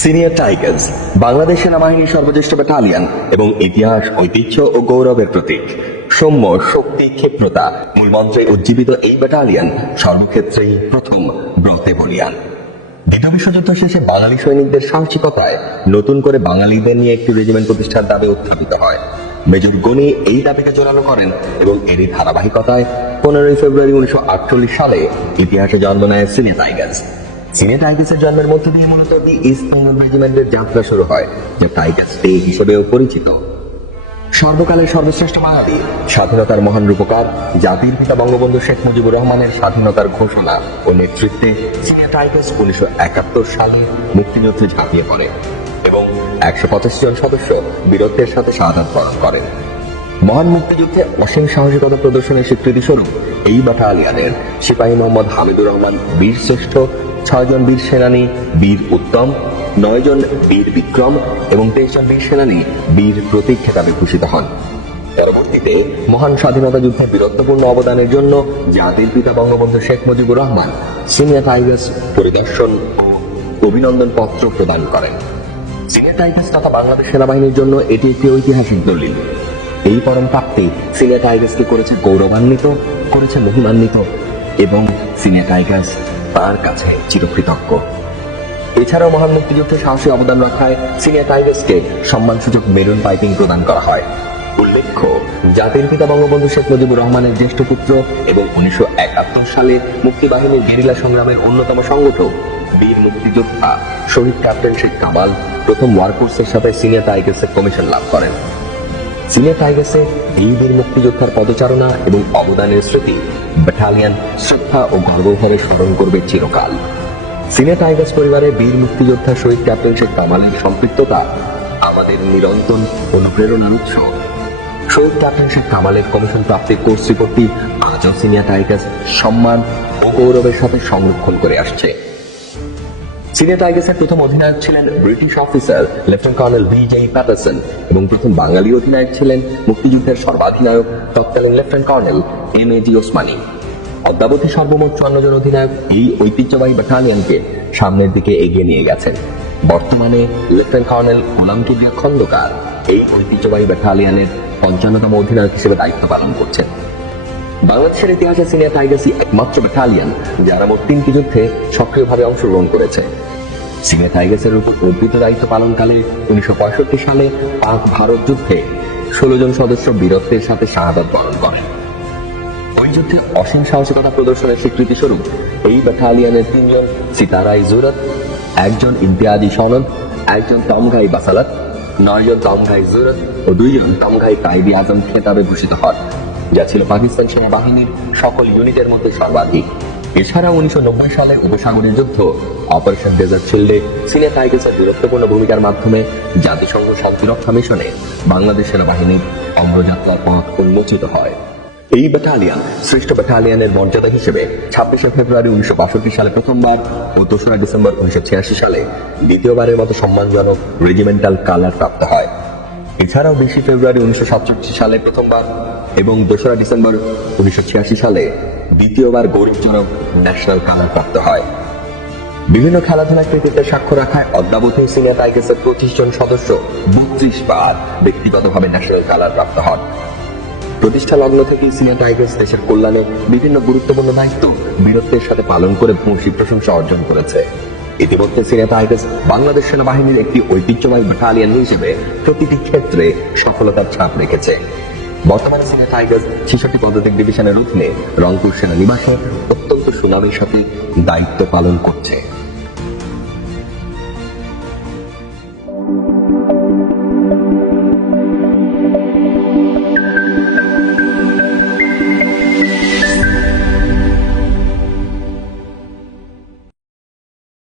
Senior Tigers Bangladesh সেনাবাহিনীর সর্বজ্যেষ্ঠ battalion এবং ইতিহাস, ঐতিহ্য ও গৌরবের প্রতীক। সৌম্য, শক্তি, ক্ষিপ্রতা মূলমন্ত্রে উজ্জীবিত এই ব্যাটালিয়ন সর্বক্ষেত্রেই প্রথম ব্রতে বলিয়ান। দ্বিতীয় বিশ্বযুদ্ধ শেষে বাঙালি সৈনিকদের সাহসিকতায় নতুন করে বাঙালিদের নিয়ে একটি রেজিমেন্ট প্রতিষ্ঠার দাবি উত্থাপিত হয়। মেজর গনি এই দাবিকে জোরালো করেন এবং এরই ধারাবাহিকতায় 15 ফেব্রুয়ারি 1948 সালে ইতিহাসে জন্ম নেয় সিনিয়র টাইগার্স। সিনিয়র টাইগার্সের জন্মের মধ্য দিয়ে মূলত দি ইস্ট বেঙ্গল রেজিমেন্টের যাত্রা শুরু হয়, যা টাইগার্স ডে হিসেবেও পরিচিত। সর্বকালের সর্বশ্রেষ্ঠ বাঙালি, স্বাধীনতার মহান রূপকার, জাতির পিতা বঙ্গবন্ধু শেখ মুজিবুর রহমানের স্বাধীনতার ঘোষণা ও নেতৃত্বে সিনিয়র টাইগার্স 1971 সালে মুক্তিযুদ্ধে ঝাঁপিয়ে পড়ে এবং 185 জন সদস্য বীরত্বের সাথে শাহাদাত বরণ করেন। মহান মুক্তিযুদ্ধে অসীম সাহসিকতা প্রদর্শনের স্বীকৃতি স্বরূপ এই ব্যাটালিয়নের সিপাহী মোহাম্মদ হামিদুর রহমান বীর শ্রেষ্ঠ, 6 জন বীর সেনানী বীর উত্তম, 9 জন বীর বিক্রম এবং 23 জন বীর সেনানী বীর প্রতীক খেতাবে ভূষিত হন। পরবর্তীতে মহান স্বাধীনতা যুদ্ধে বীরত্বপূর্ণ অবদানের জন্য জাতির পিতা বঙ্গবন্ধু শেখ মুজিবুর রহমান সিনিয়র টাইগার্স পরিদর্শন ও অভিনন্দন পত্র প্রদান করেন। সিনিয়র টাইগার্স তথা বাংলাদেশ সেনাবাহিনীর জন্য এটি একটি ঐতিহাসিক দলিল। এই পরম প্রাপ্তি সিনিয়র টাইগার্সকে করেছে গৌরবান্বিত, করেছে মহিমান্বিত এবং সিনিয়র টাইগার্স তার কাছে চিরকৃতজ্ঞ। এছাড়াও মহান মুক্তিযুদ্ধে সাহসী অবদান রাখায় সিনিয়র টাইগার্সকে সম্মানসূচক মেরুন পাইপিং প্রদান করা হয়। উল্লেখ্য, জাতির পিতা বঙ্গবন্ধু শেখ মুজিবুর রহমানের জ্যেষ্ঠ পুত্র এবং 1971 সালে মুক্তিবাহিনীর গেরিলা সংগ্রামের অন্যতম সংগঠক বীর মুক্তিযোদ্ধা শহীদ ক্যাপ্টেন শেখ কামাল প্রথম ওয়ারকোর্সের সাথে সিনিয়র টাইগার্সের কমিশন লাভ করেন। সিনিয়র টাইগার্সে এই বীর মুক্তিযোদ্ধার পদচারণা এবং অবদানের স্মৃতি ব্যাটালিয়ন শ্রদ্ধা ও গর্বভরে স্মরণ করবে চিরকাল। সিনিয়র টাইগার্স পরিবারে বীর মুক্তিযোদ্ধা শহীদ ক্যাপ্টেন শেখ কামালের সম্পৃক্ততা আমাদের নিরন্তর অনুপ্রেরণার উৎস। শহীদ ক্যাপ্টেন শেখ কামালের কমিশন প্রাপ্তির কোর্স রিপোর্টটি আজও সিনিয়র টাইগার্স সম্মান ও গৌরবের সাথে সংরক্ষণ করে আসছে। সিনিয়র টাইগার্সের প্রথম অধিনায়ক ছিলেন ব্রিটিশ অফিসার লেফটেন্যান্ট কর্নেল ভিজে প্যাটারসন এবং প্রথম বাঙালি অধিনায়ক ছিলেন মুক্তিযুদ্ধের সর্বাধিনায়ক তৎকালীন লেফটেন্যান্ট কর্নেল এম.এ.জি. ওসমানী। অদ্যাবধি সর্বমোট 54 জন অধিনায়ক এই ঐতিহ্যবাহী ব্যাটালিয়নকে সামনের দিকে এগিয়ে নিয়ে গেছেন। বর্তমানে লেফটেন্যান্ট কর্নেল গোলাম কিবরিয়া খন্দকার এই ঐতিহ্যবাহী ব্যাটালিয়নের 55তম অধিনায়ক হিসেবে দায়িত্ব পালন করছেন। বাংলাদেশের ইতিহাসে সিনিয়র টাইগার্সই একমাত্র ব্যাটালিয়ন যারা মোট 3টি যুদ্ধে সক্রিয়ভাবে অংশগ্রহণ করেছে। সিনিয়র টাইগার্সের উপর অর্পিত দায়িত্ব পালনকালে 1965 সালে পাক ভারত যুদ্ধে 16 জন সদস্য বীরত্বের সাথে শাহাদাত বরণ করেন। ওই যুদ্ধে অসীম সাহসিকতা প্রদর্শনের স্বীকৃতি স্বরূপ এই ব্যাটালিয়নের 3 জন সিতারাই জুরত, 1 জন ইমতিয়াজি সনদ, 1 জন তমঘাই বাসালাত, 9 জন তমঘাই জুরত ও 2 জন তমঘাই কায়েদ-ই আজম খেতাবে ভূষিত হন, যা ছিল পাকিস্তান সেনাবাহিনীর সকল ইউনিটের মধ্যে সর্বাধিক। এছাড়াও 1990 সালে উপসাগরীয় যুদ্ধ অপারেশন ডেজার্ট শিল্ডে সিনিয়র টাইগার্সের গুরুত্বপূর্ণ ভূমিকার মাধ্যমে জাতিসংঘ শান্তিরক্ষা মিশনে বাংলাদেশ সেনাবাহিনীর অগ্রযাত্রার পথ উন্মোচিত হয়। এই ব্যাটালিয়ন শ্রেষ্ঠ ব্যাটালিয়নের মর্যাদা হিসেবে 26 ফেব্রুয়ারি 1962 সালে প্রথমবার ও 2রা ডিসেম্বর 1986 সালে দ্বিতীয়বারের মতো সম্মানজনক রেজিমেন্টাল কালার প্রাপ্ত হয়। এছাড়াও 20 ফেব্রুয়ারি 1967 সালে প্রথমবার এবং 2রা ডিসেম্বর 1986 সালে দ্বিতীয়বার গৌরবজনক ন্যাশনাল কালার প্রাপ্ত হয়। বিভিন্ন খেলাধুলায় কৃতিত্বের সাক্ষ্য রাখায় অদ্যাবধি সিনিয়র টাইগার্সের 25 জন সদস্য 32 বার ব্যক্তিগতভাবে ন্যাশনাল কালার প্রাপ্ত হন। প্রতিষ্ঠা লগ্ন থেকেই সিনিয়র টাইগার্স দেশের কল্যাণে বিভিন্ন গুরুত্বপূর্ণ দায়িত্ব বীরত্বের সাথে পালন করে ভূয়সী প্রশংসা অর্জন করেছে। ইতিমধ্যে সিনিয়র টাইগার্স বাংলাদেশ সেনাবাহিনীর একটি ঐতিহ্যবাহী ব্যাটালিয়ন হিসেবে প্রতিটি ক্ষেত্রে সফলতার ছাপ রেখেছে। বর্তমানে সিনিয়র টাইগার্স 66 পদাতিক ডিভিশনের অধীনে রংপুর সেনানিবাসে অত্যন্ত সুনামের সাথে দায়িত্ব পালন করছে।